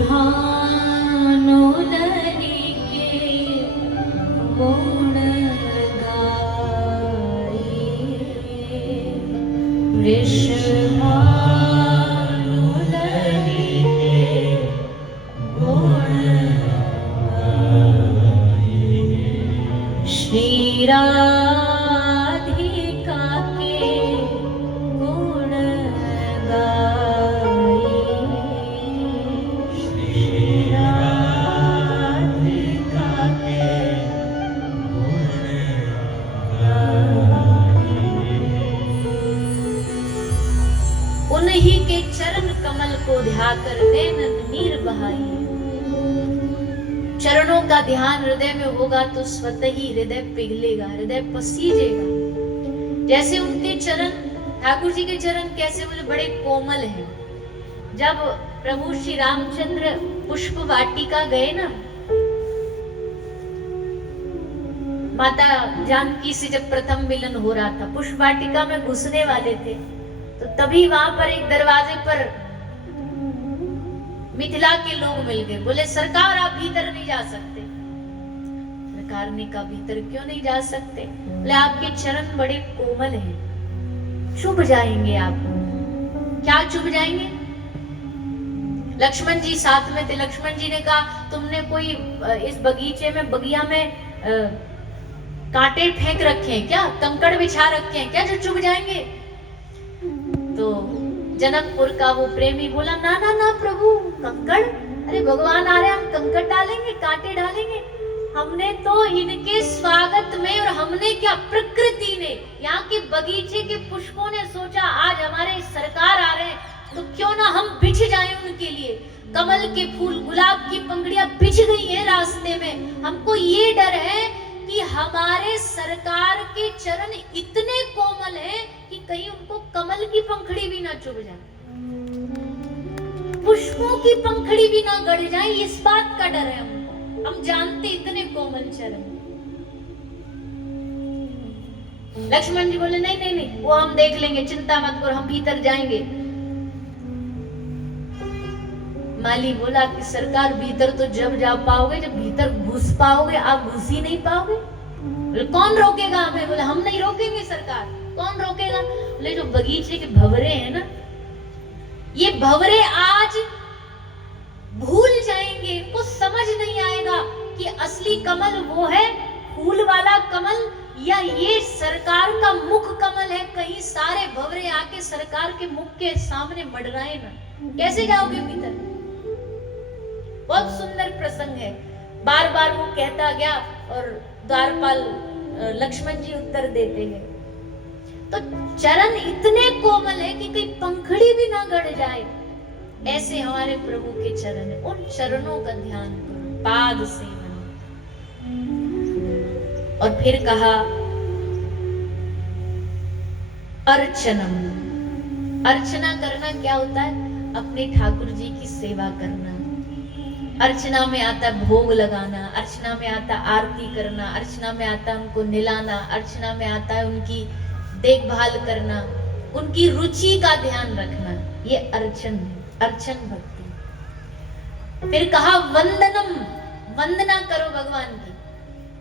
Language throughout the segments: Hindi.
भानुलरी के गुण गाए, वृषभानुलरी के गुण गाए, श्री राधिका के गुण गाए, उन्हीं के चरण कमल को ध्याकर नैनन नीर बहाई। चरणों का ध्यान हृदय में होगा तो स्वतः ही हृदय पिघलेगा, हृदय पसीजेगा। जैसे उनके चरण, ठाकुर जी के चरण कैसे बोले बड़े कोमल हैं। जब प्रभु श्री रामचंद्र पुष्प वाटिका गए ना, माता जानकी से जब प्रथम मिलन हो रहा था, पुष्प वाटिका में घुसने वाले थे, तो तभी वहां पर एक दरवाजे पर मिथिला के लोग मिल गए। बोले सरकार आप भीतर नहीं जा सकते। सरकार ने कहा भीतर क्यों नहीं जा सकते? बोले आपके चरण बड़े कोमल हैं, चुभ जाएंगे आप। क्या चुभ जाएंगे? लक्ष्मण जी साथ में थे। लक्ष्मण जी ने कहा तुमने कोई इस बगीचे में, बगिया में कांटे फेंक रखे हैं क्या? कंकड़ बिछा रखे हैं क्या जो चुभ जाएंगे? तो जनकपुर का वो प्रेमी बोला ना ना ना प्रभु, कंकड़? अरे भगवान आ रहे हैं, हम कंकड़ डालेंगे, कांटे डालेंगे? हमने तो इनके स्वागत में, और हमने क्या, प्रकृति ने, यहाँ के बगीचे के पुष्पों ने सोचा आज हमारे सरकार आ रहे हैं तो क्यों ना हम बिछ जाएं उनके लिए। कमल के फूल, गुलाब की पंखुड़ियां बिछ गई हैं रास्ते में। हमको ये डर है कि हमारे सरकार के चरण इतने कोमल हैं कि कहीं उनको कमल की पंखड़ी भी ना चुभ जाए, पुष्पों की पंखड़ी भी ना गड़ जाए। इस बात का डर है हमको। हम जानते इतने कोमल चरण। लक्ष्मण जी बोले नहीं नहीं नहीं, वो हम देख लेंगे, चिंता मत करो, हम भीतर जाएंगे। माली बोला कि सरकार भीतर तो जब जा पाओगे जब भीतर घुस पाओगे, आप घुस ही नहीं पाओगे। बोले कौन रोकेगा हमें? बोले हम नहीं रोकेंगे सरकार। कौन रोकेगा? बोले जो बगीचे के भंवरे हैं ना, ये भंवरे आज भूल जाएंगे, इनको समझ नहीं आएगा कि असली कमल वो है फूल वाला कमल या ये सरकार का मुख कमल है। कहीं सारे भंवरे आके सरकार के मुख के सामने मडराए ना, कैसे जाओगे भीतर? बहुत सुंदर प्रसंग है। बार बार वो कहता गया और द्वारपाल लक्ष्मण जी उत्तर देते हैं। तो चरण इतने कोमल है कि कहीं पंखड़ी भी ना गड़ जाए, ऐसे हमारे प्रभु के चरण है। उन चरणों का ध्यान करो, पाद सेवन। और फिर कहा अर्चनम। अर्चना करना क्या होता है? अपने ठाकुर जी की सेवा करना। अर्चना में आता भोग लगाना, अर्चना में आता आरती करना, अर्चना में आता उनको निलाना, अर्चना में आता है उनकी देखभाल करना, उनकी रुचि का ध्यान रखना। ये अर्चन है, अर्चन भक्ति। फिर कहा वंदनम। वंदना करो भगवान की,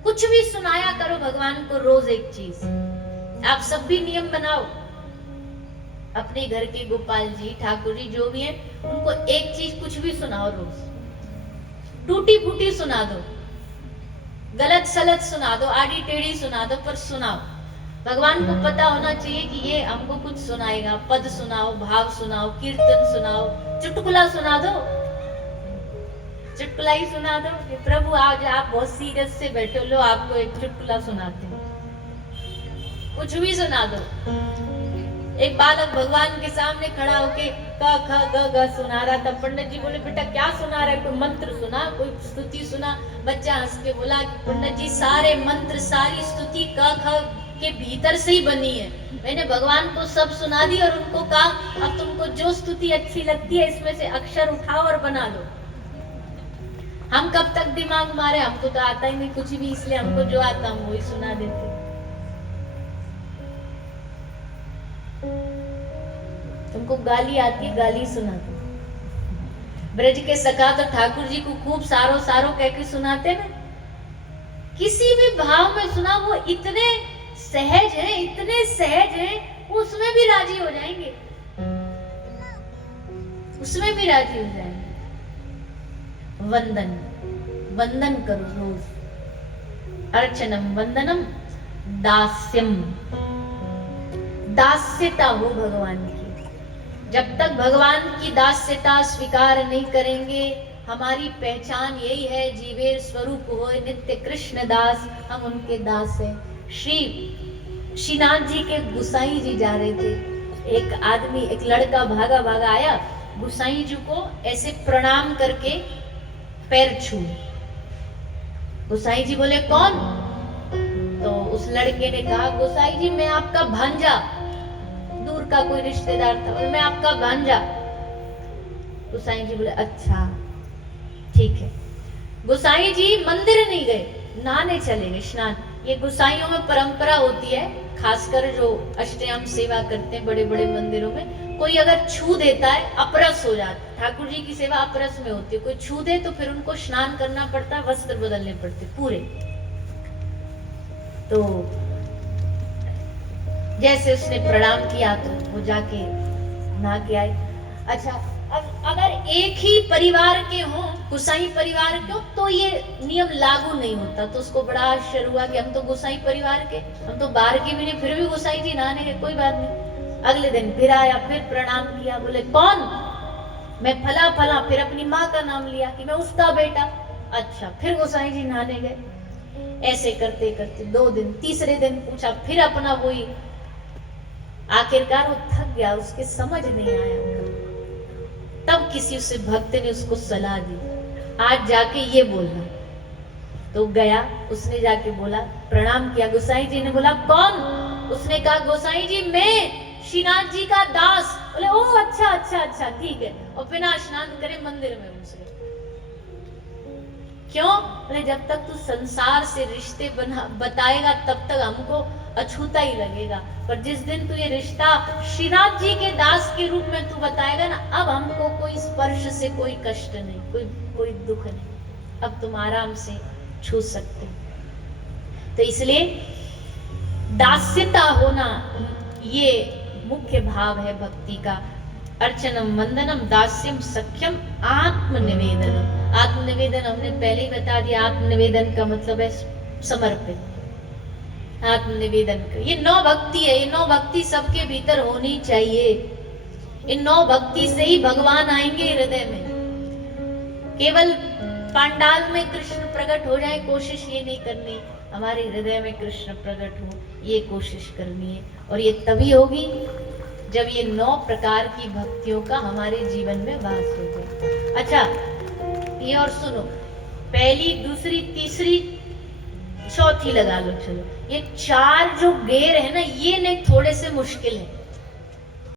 कुछ भी सुनाया करो भगवान को रोज एक चीज। आप सब भी नियम बनाओ, अपने घर के गोपाल जी, ठाकुर जी जो भी हैं, उनको एक चीज कुछ भी सुनाओ रोज। टूटी फूटी सुना दो, गलत सलत सुना दो, आड़ी टेढ़ी सुना दो, पर सुनाओ। भगवान को पता होना चाहिए कि ये हमको कुछ सुनाएगा। पद सुनाओ, भाव सुनाओ, कीर्तन सुनाओ, चुटकुला सुना दो। चुटकुला ही सुना दो कि प्रभु आज आप बहुत सीरियस से बैठे लो, आपको एक चुटकुला सुनाते हैं। कुछ भी सुना दो। एक बालक भगवान के सामने खड़ा होके क ख ग ग सुना रहा था। पंडित जी बोले बेटा क्या सुना रहा है? कोई मंत्र सुना, कोई स्तुति सुना? बच्चा हंस के बोला पंडित जी सारे मंत्र, सारी स्तुति क ख के भीतर से ही बनी है। मैंने भगवान को सब सुना दी और उनको कहा अब तुमको जो स्तुति अच्छी लगती है इसमें से अक्षर उठाओ और बना लो। हम कब तक दिमाग मारे? हमको तो आता ही नहीं कुछ भी, इसलिए हमको जो आता हम वही सुना देते। तुमको गाली आती है, गाली सुना दो। ब्रज के सखा तो ठाकुर जी को खूब सारो सारो कह के सुनाते ना, किसी भी भाव में सुना वो इतने सहज है, इतने सहज है, वो उसमें भी राजी हो जाएंगे, उसमें भी राजी हो जाएंगे। वंदन, वंदन करो रोज, अर्चनम वंदनम दास्यम, दास्यता हो भगवान की। जब तक भगवान की दास्यता स्वीकार नहीं करेंगे, हमारी पहचान यही है, जीवेर स्वरूप हो नित्य कृष्ण दास, हम उनके दास हैं। श्रीनाथ जी के गुसाई जी जा रहे थे, एक आदमी, एक लड़का भागा भागा आया, गुसाई जी को ऐसे प्रणाम करके पैर छू। गुसाई जी बोले कौन? तो उस लड़के ने कहा गोसाई जी मैं आपका भांजा, दूर का कोई रिश्तेदार था, बोले मैं आपका भांजा। गोसाई जी बोले अच्छा ठीक है। गोसाई जी मंदिर नहीं गए, नहाने चले गए, स्नान। ये गोसाइयों में परंपरा होती है, खासकर जो अष्टयाम सेवा करते हैं बड़े बड़े मंदिरों में, कोई अगर छू देता है अपरस हो जाता है। ठाकुर जी की सेवा अपरस में होती है, कोई छू दे तो फिर उनको स्नान करना पड़ता है, वस्त्र बदलने पड़ते पूरे। तो जैसे उसने प्रणाम किया तो वो जाके नहा के आए। अच्छा, अगर एक ही परिवार के हों, गुसाई परिवार के हो, तो ये नियम लागू नहीं होता। तो उसको बड़ा आश्चर्य हुआ कि हम तो गुसाई परिवार के, हम तो बाहर के भी नहीं, फिर भी गुसाई जी नहाने गए, कोई बात नहीं। अगले दिन फिर आया, फिर प्रणाम किया, बोले कौन? मैं फला फला, फिर अपनी माँ का नाम लिया कि मैं उसका बेटा। अच्छा, फिर गोसाई जी नहाने गए। ऐसे करते करते 2 दिन, तीसरे दिन पूछा, फिर अपना वही। आखिरकार वो थक गया, उसके समझ नहीं आया। तब किसी उसे भक्त ने उसको सलाह दी, आज जाके ये बोलना। तो गया, उसने जाके बोला, प्रणाम किया। गोसाई जी ने बोला कौन? उसने कहा गोसाई जी मैं श्रीनाथ जी का दास। बोले ओ अच्छा अच्छा अच्छा ठीक है, और बिना स्नान करे मंदिर में घुस गए। क्यों? बोले जब तक तू संसार से रिश्ते बताएगा तब तक हमको अछूता ही लगेगा, पर जिस दिन तू ये रिश्ता श्रीनाथ जी के दास के रूप में तू बताएगा ना, अब हमको कोई स्पर्श से कोई कष्ट नहीं, कोई दुख नहीं, अब तुम आराम से छू सकते। तो इसलिए दास्यता होना ये मुख्य भाव है भक्ति का। अर्चनम वंदनम दास्यम सख्यम आत्मनिवेदनम। आत्मनिवेदन हमने पहले ही बता दिया, आत्मनिवेदन का मतलब है समर्पित। आत्मनिवेदन का ये 9 भक्ति है, ये 9 भक्ति सबके भीतर होनी चाहिए। इन 9 भक्ति से ही भगवान आएंगे हृदय में। केवल पांडाल में कृष्ण प्रकट हो जाए, कोशिश ये नहीं करनी, हमारे हृदय में कृष्ण प्रकट हो, ये कोशिश करनी है। और ये तभी होगी जब ये 9 प्रकार की भक्तियों का हमारे जीवन में वास हो जाए। अच्छा, ये और सुनो, पहली, दूसरी, तीसरी, चौथी लगा लो, चलो ये 4 जो गेर है ना, ये नहीं थोड़े से मुश्किल है।